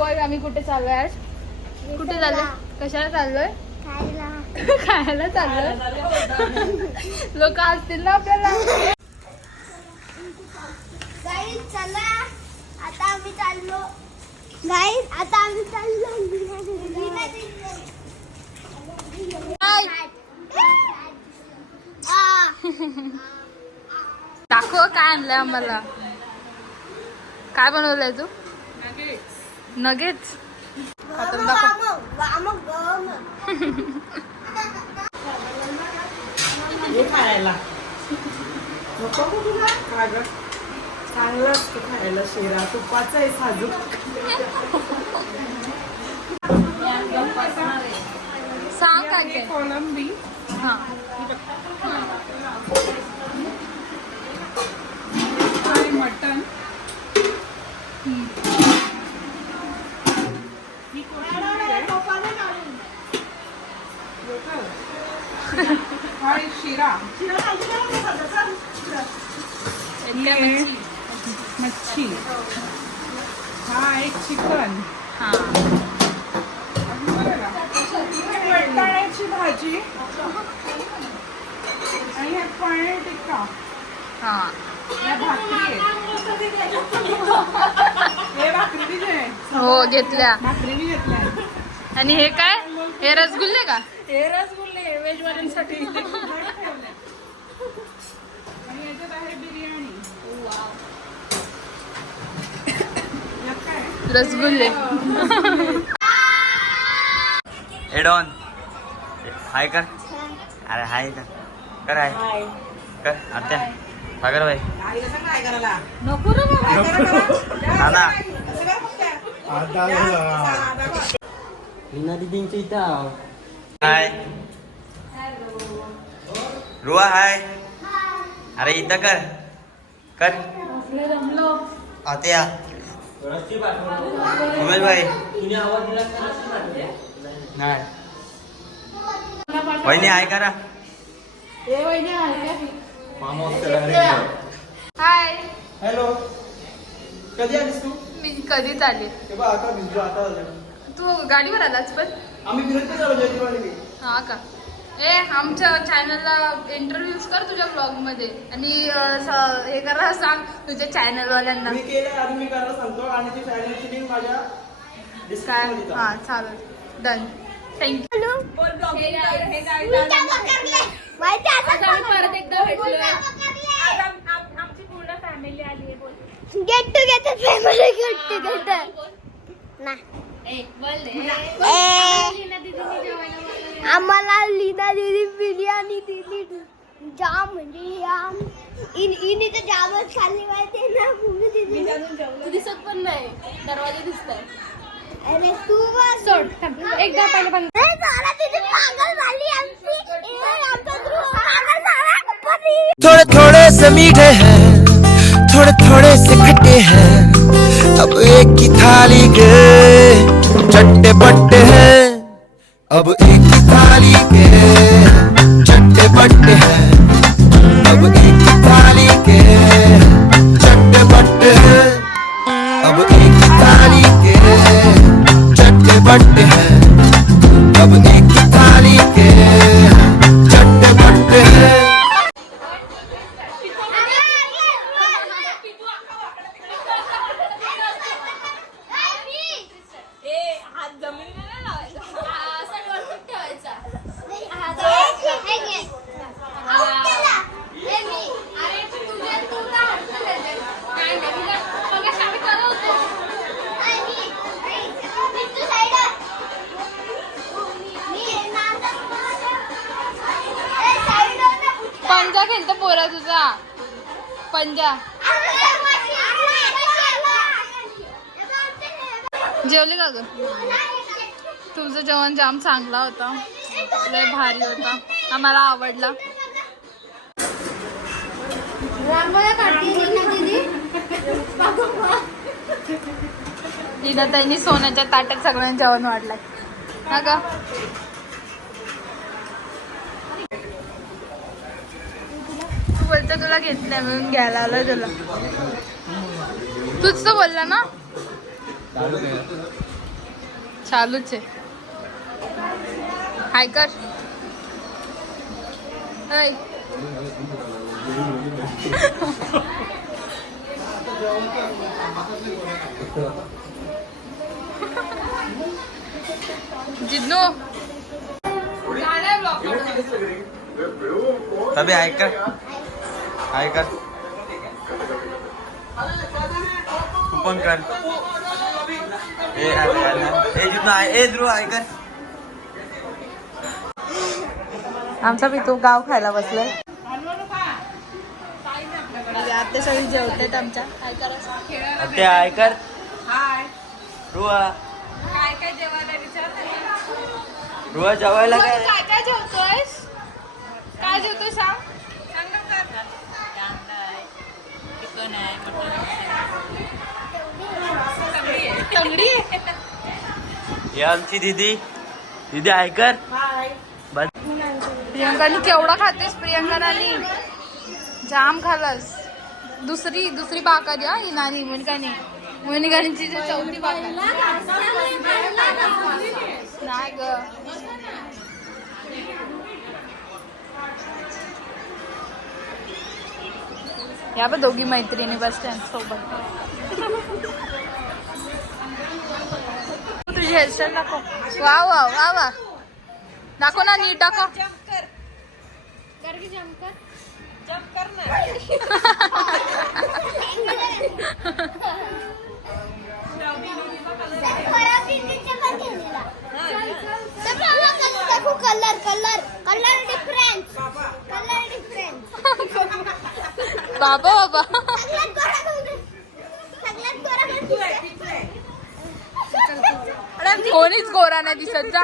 बोल आम्ही कुठे चाललोय आज? कुठे चाललोय? कशाला चाललोय? खायला चाललोय. लोक असतील ना आपल्याला. गाईज चला आता आम्ही चाललो. गाईज आता आम्ही चाललो. दाखव काय आणलंय आम्हाला. काय बनवलंय तू? नगेट्स. खायला चांगला असतो खायला शिरा तुपाचा आहे साजूक. सांग काय काय. कोलंबी हा आणि मटन आणि शिरा मच्छी हा एक चिकन हा वटाण्याची भाजी आणि हे पनीर टिक्का हा या भाकरी आहेत. हे भाकरी दिले हो घेतल्या. भाकरी बी घेतल्या. आणि हे काय? हे रसगुल्ले का? हे रसगुल्ले वेजवाल्यांसाठी आणि याच्यात आहे बिर्याणी. यात काय रसगुल्ले. एडॉन हाय कर. अरे हाय कर. कर हाय कर. आत्या सागर भाई नको रे बाबा. नाना मीना दीदींच्या इथं हाय. रुआ हाय. अरे इथं कर कर. आत्या उमेश भाई नाही. वहिनी हाय करा. हाय. हॅलो कधी आलीस तू? मी कधीच आले. हे बघ आता भिजलो आता आलो. तू गाडीवर आलाच पण. आम्ही फिरत चालू जयंतीवाडी. हा का? ए आमच्या चॅनलला इंटरव्ह्यूज कर तुझ्या ब्लॉग मध्ये आणि हे करा सांग तुझ्या चॅनल वाल्यांना मी केलं आणि मी करायला सांगतो आणि ती चॅनलची लिंक माझ्या काय. डिस्क्रिप्शन मध्ये हा चालेल. डन. थँक्यू. परत एकदा भेटलोय. आमची पूर्ण फॅमिली आली आहे. Get together family get together ना. आम्हाला लीना दीदी बिर्याणी दिली. जाम म्हणजे जाम. इनी तर जामच खाल्ली माहिती ना. भूमी दीदी दिसत पण नाही. दरवाजा दिसतोय. अरे तू बस सोड. एकदा पहिले पण पागल झाली आमची. आमचा ध्रुव पागल झाला. थोड़े थोड़े से मीठे हैं थोड़े थोड़े से खट्टे हैं अब एक ही थाली के चट्टे बट्टे हैं अब एक ही थाली के चट्टे बट्टे हैं अब एक ही थाली के चट्टे बट्टे हैं अब एक ही थाली के चट्टे बट्टे हैं अब एक ही थाली के चट्टे बट्टे हैं पंजा खेळतो पोरा तुझा. पंजा. जेवले का ग? तुझं जेवण जाम चांगला होता. लय भारी होता. आम्हाला आवडला. तिला त्यांनी सोन्याच्या ताटात सगळ्यांनी जेवण वाढलंय ना ग. तू बोलतो तुला घेतलंय म्हणून घ्यायला आलं तुला. तूच तर बोलला ना. चालूच आहे. हाय कर. ऐ. जिद्नू तभी हाय कर. हाय कर. तू पण कर. जिद्नू हाय. ध्रुव हाय कर. आमचा पितू गाव खायला बसलाय. आता सगळी जेवतात आमच्या. काय करायचं? ते हाय कर. हाय. रुआ काय काय जेवायला विचार. रुआ जेवायला काय? काय काय जेवतोयस? काय जेवतोय सांग. तंगडी आहे. हे आमची दीदी. दीदी हाय कर. बस. प्रियंकानी केवढा खातेस? प्रियंकानी जाम खालस. दुसरी बाकाली हा ही नानी मोनिकाची चौथी बाकाली नाही ग. या बघ दोघी मैत्रिणी बस स्टँड सोबत. तुझी हेअरस्टाईल दाखव. वा वा वा वा दाखव ना नीट दाखव. बाबा बाबा कोणीच गोरा नाही दिसत जा.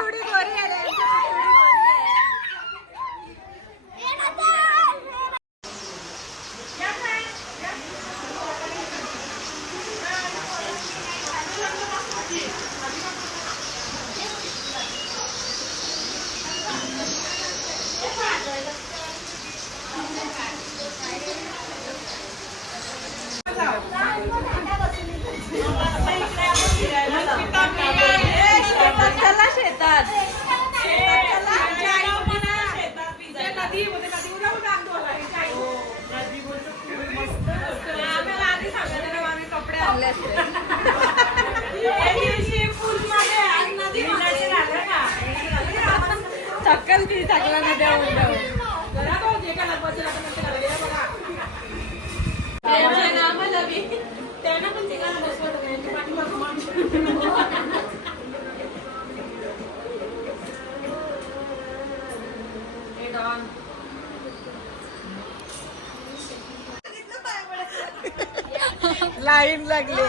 लाईन लागली.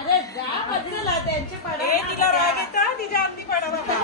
अरे जा बदला त्यांचे पडा. तिला राग येतो तिच्या अंडी पडा बाबा.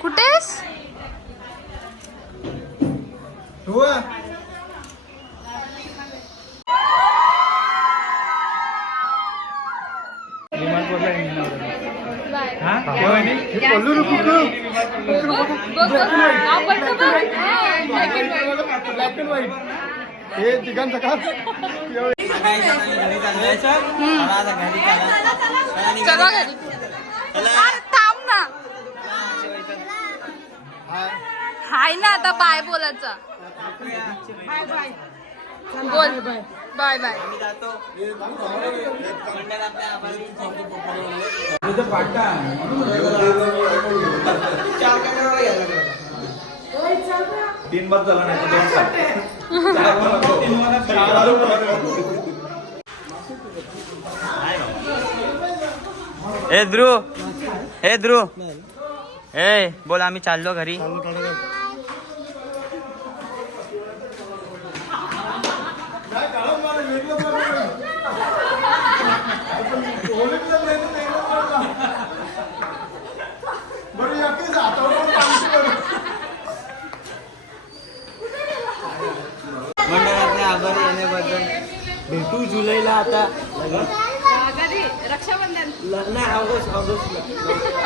कुठेस? हे तिघांचं का? चला घरी. अरे थांब ना. हाय ना आता बाय बोलायचं. बोल बाय बाय. तीन बार झाला नाही हे ध्रुव ए बोल आम्ही चाललो घरी. मंडळातल्या आभारी येण्याबद्दल. भेटू जुलैला आता. रक्षाबंधन नाही ऑगस्ट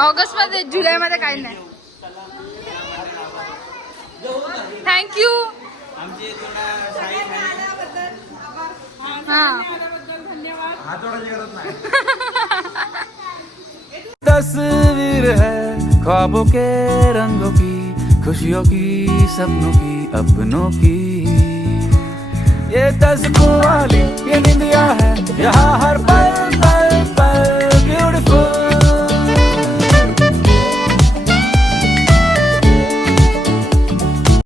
ऑगस्ट मध्ये, जुलै मध्ये काही नाही. थँक्यू. आमची थोडा साईड हा हातोडाची गरज नाही. तस्वीर है ख्वाबों के रंगों की, खुशियों की, सपनों की, अपनों की. ये तस्वीर वाली ये निंदिया है यहाँ हर पल